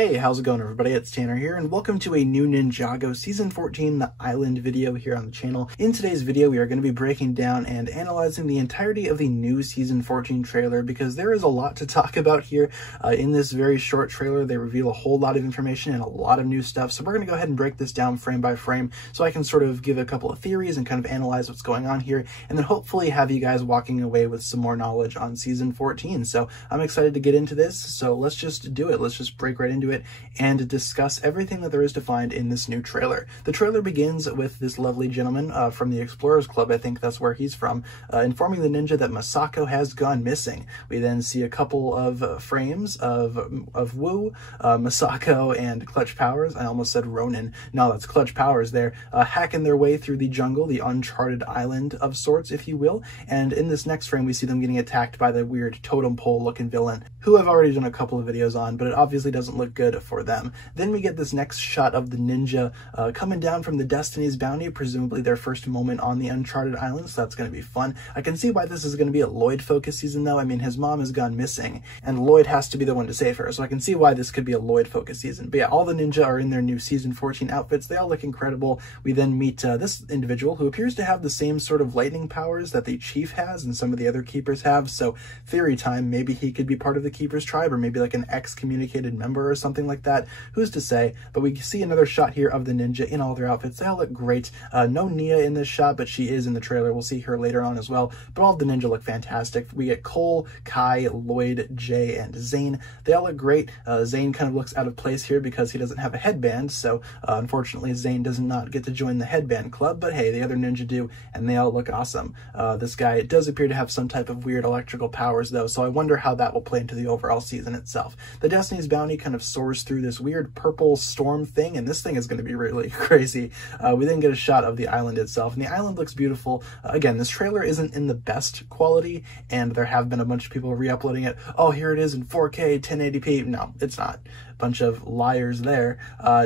Hey, how's it going everybody? It's Tanner here and welcome to a new Ninjago Season 14 The Island video here on the channel. In today's video, we are going to be breaking down and analyzing the entirety of the new Season 14 trailer because there is a lot to talk about here. In this very short trailer, they reveal a whole lot of information and a lot of new stuff. So we're going to go ahead and break this down frame by frame so I can sort of give a couple of theories and kind of analyze what's going on here and then hopefully have you guys walking away with some more knowledge on Season 14. So I'm excited to get into this. So let's just do it. Let's just break right into it and discuss everything that there is to find in this new trailer. The trailer begins with this lovely gentleman from the Explorers Club, I think that's where he's from, informing the ninja that Masako has gone missing. We then see a couple of frames of Wu, Masako, and Clutch Powers. I almost said Ronin. No, that's Clutch Powers there, hacking their way through the jungle, the uncharted island of sorts, if you will. And in this next frame, we see them getting attacked by the weird totem pole looking villain, who I've already done a couple of videos on, but it obviously doesn't look good for them. Then we get this next shot of the ninja coming down from the Destiny's Bounty, presumably their first moment on the uncharted island, so that's going to be fun. I can see why this is going to be a Lloyd focus season though. I mean, his mom has gone missing and Lloyd has to be the one to save her, so I can see why this could be a Lloyd focus season. But yeah, all the ninja are in their new Season 14 outfits. They all look incredible. We then meet this individual who appears to have the same sort of lightning powers that the chief has and some of the other keepers have, so theory time, maybe he could be part of the keepers tribe or maybe like an excommunicated member or something like that. Who's to say? But we see another shot here of the ninja in all their outfits. They all look great. No Nia in this shot, but she is in the trailer. We'll see her later on as well. But all of the ninja look fantastic. We get Cole, Kai, Lloyd, Jay, and Zane. They all look great. Zane kind of looks out of place here because he doesn't have a headband, so unfortunately Zane does not get to join the headband club, but hey, the other ninja do, and they all look awesome. This guy does appear to have some type of weird electrical powers though, so I wonder how that will play into the overall season itself. The Destiny's Bounty kind of soars through this weird purple storm thing, and this thing is going to be really crazy. We then get a shot of the island itself, and the island looks beautiful. Again, this trailer isn't in the best quality, and there have been a bunch of people re-uploading it. Oh, here it is in 4K, 1080p. No, it's not. Bunch of liars there.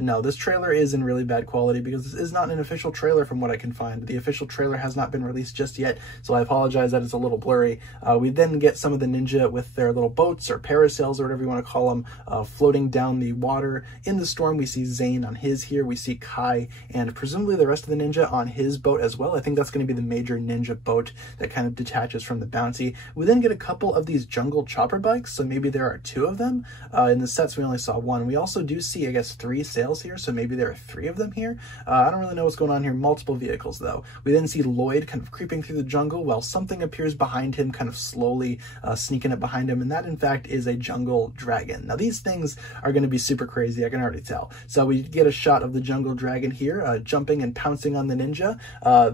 No, this trailer is in really bad quality because this is not an official trailer from what I can find. The official trailer has not been released just yet, so I apologize that it's a little blurry. We then get some of the ninja with their little boats or parasails or whatever you want to call them, floating down the water. In the storm, we see Zane on his here. We see Kai and presumably the rest of the ninja on his boat as well. I think that's going to be the major ninja boat that kind of detaches from the bounty. We then get a couple of these jungle chopper bikes, so maybe there are two of them. In the sets, we only saw one. We also do see, I guess, 3 sails here, so maybe there are 3 of them here. I don't really know what's going on here. Multiple vehicles, though. We then see Lloyd kind of creeping through the jungle while something appears behind him, kind of slowly sneaking up behind him, and that, in fact, is a jungle dragon. Now, these things are going to be super crazy, I can already tell. So we get a shot of the jungle dragon here, jumping and pouncing on the ninja.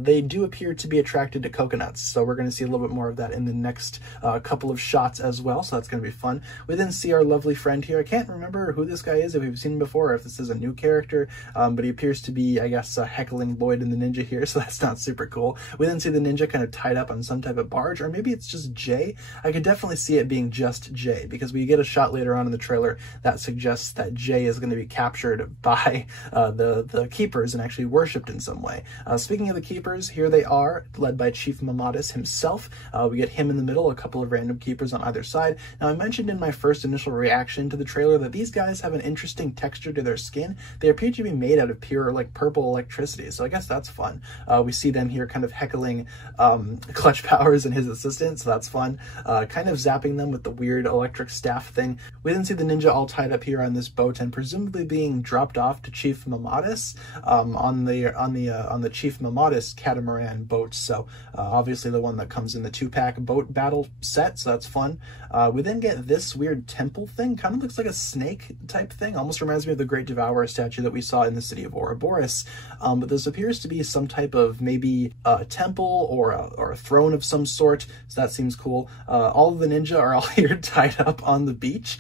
They do appear to be attracted to coconuts, so we're going to see a little bit more of that in the next couple of shots as well, so that's going to be fun. We then see our lovely friend here. I can't remember who this guy is, if we've seen him before, or if this is a new character, but he appears to be, I guess, heckling Lloyd and the ninja here, so that's not super cool. We then see the ninja kind of tied up on some type of barge, or maybe it's just Jay. I could definitely see it being just Jay, because we get a shot later on in the trailer that suggests that Jay is going to be captured by the keepers and actually worshipped in some way. Speaking of the keepers, here they are, led by Chief Mamatis himself. We get him in the middle, a couple of random keepers on either side. Now, I mentioned in my first initial reaction to the trailer that these guys have an interesting texture to their skin. They appear to be made out of pure, like, purple electricity, so I guess that's fun. We see them here kind of heckling Clutch Powers and his assistant, so that's fun. Kind of zapping them with the weird electric staff thing. We then see the ninja all tied up here on this boat and presumably being dropped off to Chief Mamatis on the Chief Mamatis catamaran boat. So obviously the one that comes in the 2-pack boat battle set, so that's fun. We then get this weird temple thing, kind of looks like a snake type thing, almost reminds me of the Great Devourer statue that we saw in the city of Ouroboros, but this appears to be some type of maybe a temple or a throne of some sort, so that seems cool. All of the ninja are all here tied up on the beach.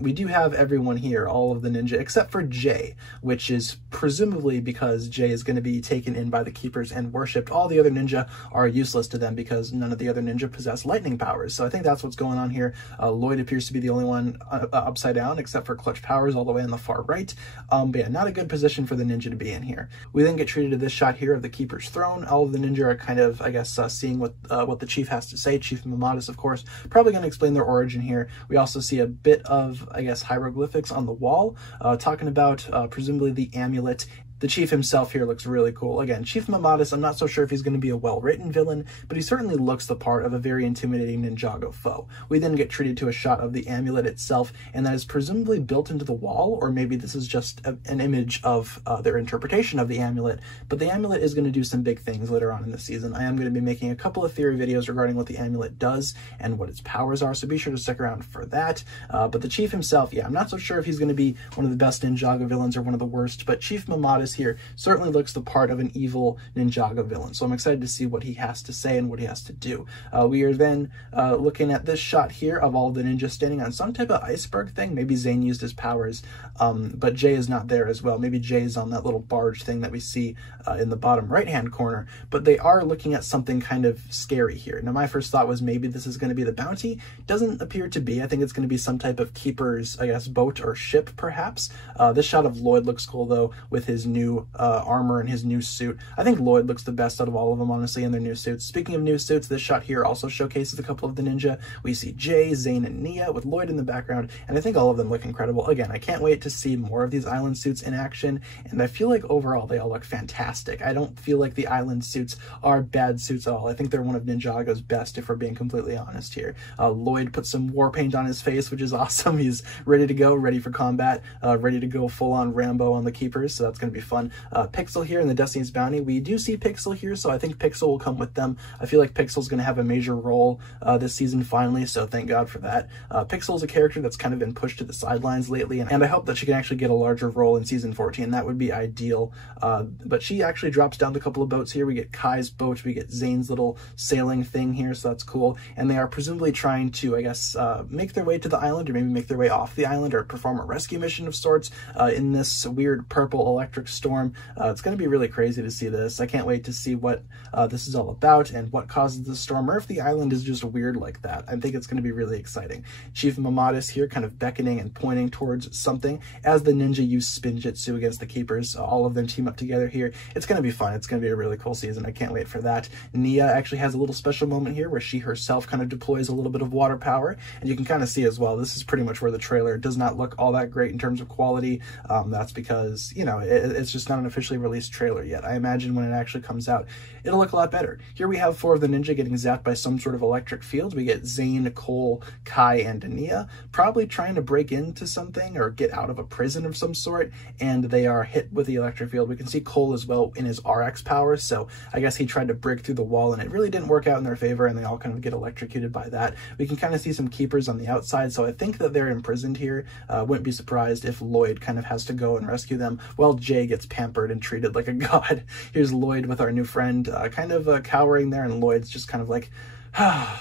We do have everyone here, all of the ninja, except for Jay, which is presumably because Jay is going to be taken in by the keepers and worshipped. All the other ninja are useless to them because none of the other ninja possess lightning powers, so I think that's what's going on here. Lloyd appears to be the only one upside down, except for clutch powers all the way on the far right. But yeah, not a good position for the ninja to be in here. We then get treated to this shot here of the Keeper's Throne. All of the ninja are kind of, I guess, seeing what the chief has to say. Chief Mamatus, of course, probably going to explain their origin here. We also see a bit of, I guess, hieroglyphics on the wall, talking about presumably the amulet. The chief himself here looks really cool. Again, Chief Mamatus, I'm not so sure if he's going to be a well-written villain, but he certainly looks the part of a very intimidating Ninjago foe. We then get treated to a shot of the amulet itself, and that is presumably built into the wall, or maybe this is just an image of their interpretation of the amulet, but the amulet is going to do some big things later on in the season. I am going to be making a couple of theory videos regarding what the amulet does and what its powers are, so be sure to stick around for that. But the chief himself, yeah, I'm not so sure if he's going to be one of the best Ninjago villains or one of the worst, but Chief Mamatus here certainly looks the part of an evil Ninjago villain, so I'm excited to see what he has to say and what he has to do. We are then looking at this shot here of all the ninjas standing on some type of iceberg thing. Maybe Zane used his powers, but Jay is not there as well. Maybe Jay's on that little barge thing that we see in the bottom right-hand corner, but they are looking at something kind of scary here. Now, my first thought was maybe this is going to be the bounty. Doesn't appear to be. I think it's going to be some type of keeper's, I guess, boat or ship, perhaps. This shot of Lloyd looks cool, though, with his new armor and his new suit. I think Lloyd looks the best out of all of them, honestly, in their new suits. Speaking of new suits, this shot here also showcases a couple of the ninja. We see Jay, Zane, and Nia with Lloyd in the background, and I think all of them look incredible. Again, I can't wait to see more of these island suits in action, and I feel like overall they all look fantastic. I don't feel like the island suits are bad suits at all. I think they're one of Ninjago's best, if we're being completely honest here. Lloyd put some war paint on his face, which is awesome. He's ready to go, ready for combat, ready to go full-on Rambo on the Keepers, so that's going to be fun. Pixel here in the Destiny's Bounty. We do see Pixel here, so I think Pixel will come with them. I feel like Pixel's going to have a major role this season finally, so thank God for that. Pixel's a character that's kind of been pushed to the sidelines lately, and I hope that she can actually get a larger role in Season 14. That would be ideal. But she actually drops down a couple of boats here. We get Kai's boat, we get Zane's little sailing thing here, so that's cool. And they are presumably trying to, I guess, make their way to the island, or maybe make their way off the island, or perform a rescue mission of sorts in this weird purple electric storm. It's going to be really crazy to see this. I can't wait to see what this is all about and what causes the storm, or if the island is just weird like that. I think it's going to be really exciting. Chief Mamatus here kind of beckoning and pointing towards something as the ninja use spin jitsu against the Keepers. All of them team up together here. It's going to be fun. It's going to be a really cool season. I can't wait for that. Nia actually has a little special moment here where she herself kind of deploys a little bit of water power, and you can kind of see as well, this is pretty much where the trailer does not look all that great in terms of quality. That's because, you know, it's just not an officially released trailer yet. I imagine when it actually comes out, it'll look a lot better. Here we have four of the ninja getting zapped by some sort of electric field. We get Zane, Cole, Kai, and Nia probably trying to break into something or get out of a prison of some sort, and they are hit with the electric field. We can see Cole as well in his RX powers, so I guess he tried to break through the wall and it really didn't work out in their favor, and they all kind of get electrocuted by that. We can kind of see some Keepers on the outside, so I think that they're imprisoned here. Wouldn't be surprised if Lloyd kind of has to go and rescue them while Jay gets pampered and treated like a god. Here's Lloyd with our new friend kind of cowering there, and Lloyd's just kind of like,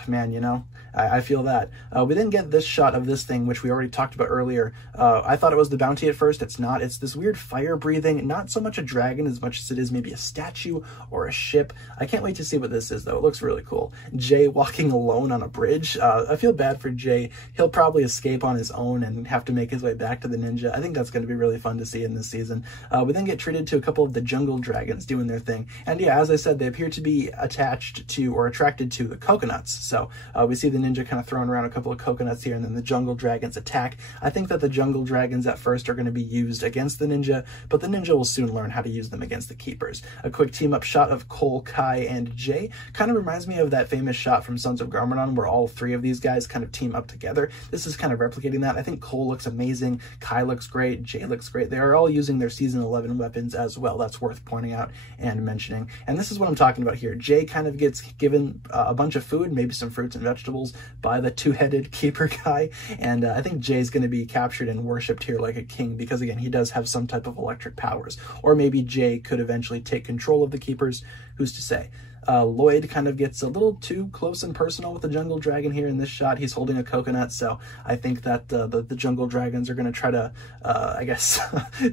man, you know, I feel that. We then get this shot of this thing, which we already talked about earlier. I thought it was the bounty at first. It's not. It's this weird fire-breathing, not so much a dragon as much as it is maybe a statue or a ship. I can't wait to see what this is, though. It looks really cool. Jay walking alone on a bridge. I feel bad for Jay. He'll probably escape on his own and have to make his way back to the ninja. I think that's going to be really fun to see in this season. We then get treated to a couple of the jungle dragons doing their thing. And yeah, as I said, they appear to be attached to or attracted to the coconuts. So we see the ninja kind of throwing around a couple of coconuts here, and then the jungle dragons attack. I think that the jungle dragons at first are going to be used against the ninja, but the ninja will soon learn how to use them against the Keepers. A quick team-up shot of Cole, Kai, and Jay kind of reminds me of that famous shot from Sons of Garmadon where all three of these guys kind of team up together. This is kind of replicating that. I think Cole looks amazing, Kai looks great, Jay looks great. They are all using their Season 11 weapons as well. That's worth pointing out and mentioning. And this is what I'm talking about here. Jay kind of gets given a bunch of food, maybe some fruits and vegetables, by the two-headed Keeper guy, and I think Jay's going to be captured and worshipped here like a king because, again, he does have some type of electric powers. Or maybe Jay could eventually take control of the Keepers, who's to say. Lloyd kind of gets a little too close and personal with the jungle dragon here in this shot. He's holding a coconut, so I think that the jungle dragons are going to try to, I guess,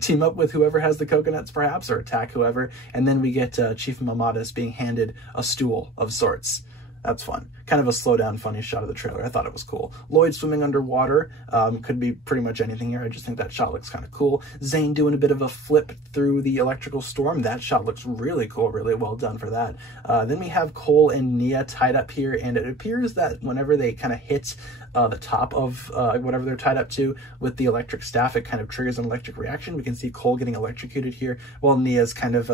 team up with whoever has the coconuts, perhaps, or attack whoever. And then we get Chief Mamatus being handed a stool of sorts. That's fun. Kind of a slow down, funny shot of the trailer. I thought it was cool. Lloyd swimming underwater, could be pretty much anything here. I just think that shot looks kind of cool. Zane doing a bit of a flip through the electrical storm. That shot looks really cool, really well done for that. Then we have Cole and Nia tied up here, and it appears that whenever they kind of hit the top of whatever they're tied up to with the electric staff, it kind of triggers an electric reaction. We can see Cole getting electrocuted here, while Nia's kind of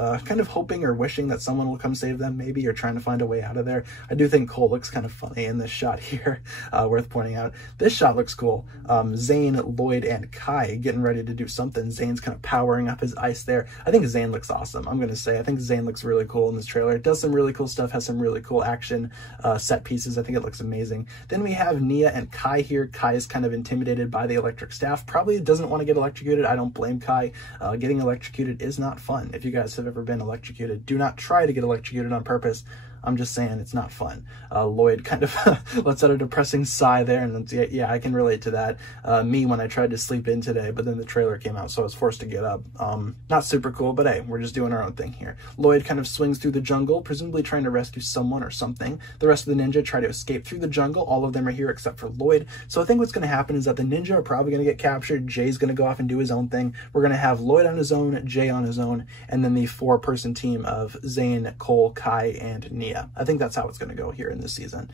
hoping or wishing that someone will come save them, maybe, or trying to find a way out of there. I do think Cole looks kind of funny in this shot here, worth pointing out. This shot looks cool. Zane, Lloyd, and Kai getting ready to do something. Zane's kind of powering up his ice there. I think Zane looks awesome. I'm going to say, I think Zane looks really cool in this trailer. It does some really cool stuff, has some really cool action set pieces. I think it looks amazing. Then we have Nia and Kai here. Kai is kind of intimidated by the electric staff. Probably doesn't want to get electrocuted. I don't blame Kai. Getting electrocuted is not fun. If you guys have ever been electrocuted, do not try to get electrocuted on purpose. I'm just saying it's not fun. Lloyd kind of lets out a depressing sigh there, and yeah, I can relate to that. Me when I tried to sleep in today, but then the trailer came out, so I was forced to get up. Not super cool, but hey, we're just doing our own thing here. Lloyd kind of swings through the jungle, presumably trying to rescue someone or something. The rest of the ninja try to escape through the jungle. All of them are here except for Lloyd. So I think what's going to happen is that the ninja are probably going to get captured. Jay's going to go off and do his own thing. We're going to have Lloyd on his own, Jay on his own, and then the 4-person team of Zane, Cole, Kai, and Nia. I think that's how it's going to go here in this season.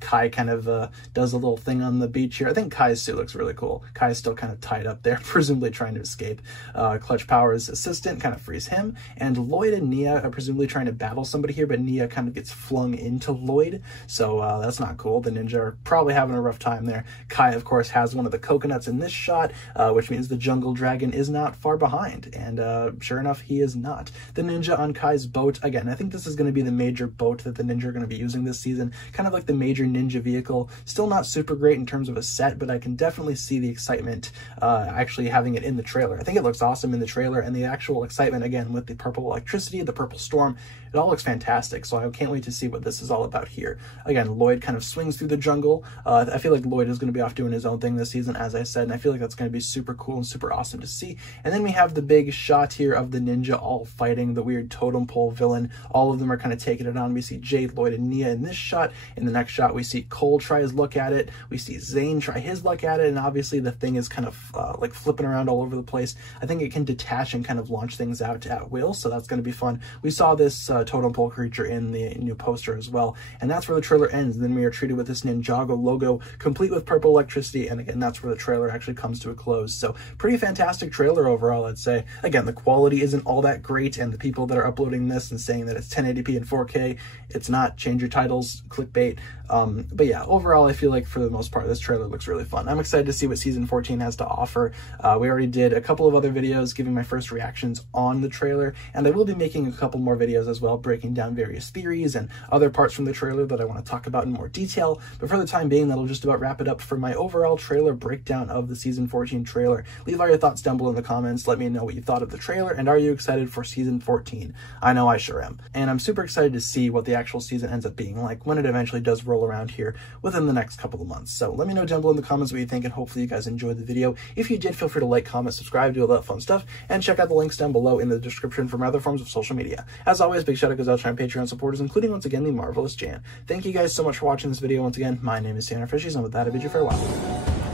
Kai kind of does a little thing on the beach here. I think Kai's suit looks really cool. Kai's still kind of tied up there, presumably trying to escape. Clutch Power's assistant kind of frees him, and Lloyd and Nia are presumably trying to battle somebody here, but Nia kind of gets flung into Lloyd, so that's not cool. The ninja are probably having a rough time there. Kai, of course, has one of the coconuts in this shot, which means the jungle dragon is not far behind, and sure enough, he is not. The ninja on Kai's boat, again, I think this is going to be the major boat that the ninja are going to be using this season, kind of like the major ninja vehicle. Still not super great in terms of a set, but I can definitely see the excitement actually having it in the trailer. I think it looks awesome in the trailer, and the actual excitement, again, with the purple electricity, the purple storm, it all looks fantastic, so I can't wait to see what this is all about here. Again, Lloyd kind of swings through the jungle. I feel like Lloyd is going to be off doing his own thing this season, as I said, and I feel like that's going to be super cool and super awesome to see. And then we have the big shot here of the ninja all fighting the weird totem pole villain. All of them are kind of taking it on. We see Jay, Lloyd, and Nia in this shot. In the next shot, we see Cole try his luck at it. We see Zane try his luck at it, and obviously the thing is kind of like flipping around all over the place. I think it can detach and kind of launch things out at will, so that's going to be fun. We saw this totem pole creature in the new poster as well, and that's where the trailer ends. And then we are treated with this Ninjago logo, complete with purple electricity, and again, that's where the trailer actually comes to a close. So pretty fantastic trailer overall, I'd say. Again, the quality isn't all that great, and the people that are uploading this and saying that it's 1080p and 4K, it's not. Change your titles, clickbait. But yeah, overall, I feel like for the most part, this trailer looks really fun. I'm excited to see what season 14 has to offer. We already did a couple of other videos giving my first reactions on the trailer, and I will be making a couple more videos as well, breaking down various theories and other parts from the trailer that I want to talk about in more detail. But for the time being, that'll just about wrap it up for my overall trailer breakdown of the season 14 trailer. Leave all your thoughts down below in the comments. Let me know what you thought of the trailer, and are you excited for season 14? I know I sure am. And I'm super excited to see what the actual season ends up being like when it eventually does roll around here within the next couple of months. So let me know down below in the comments what you think, and hopefully you guys enjoyed the video. If you did, feel free to like, comment, subscribe, do all that fun stuff, and check out the links down below in the description for my other forms of social media. As always, big shout out goes out to my Patreon supporters, including once again the marvelous Jan. Thank you guys so much for watching this video. Once again, my name is TannerFishies, and with that I bid you farewell.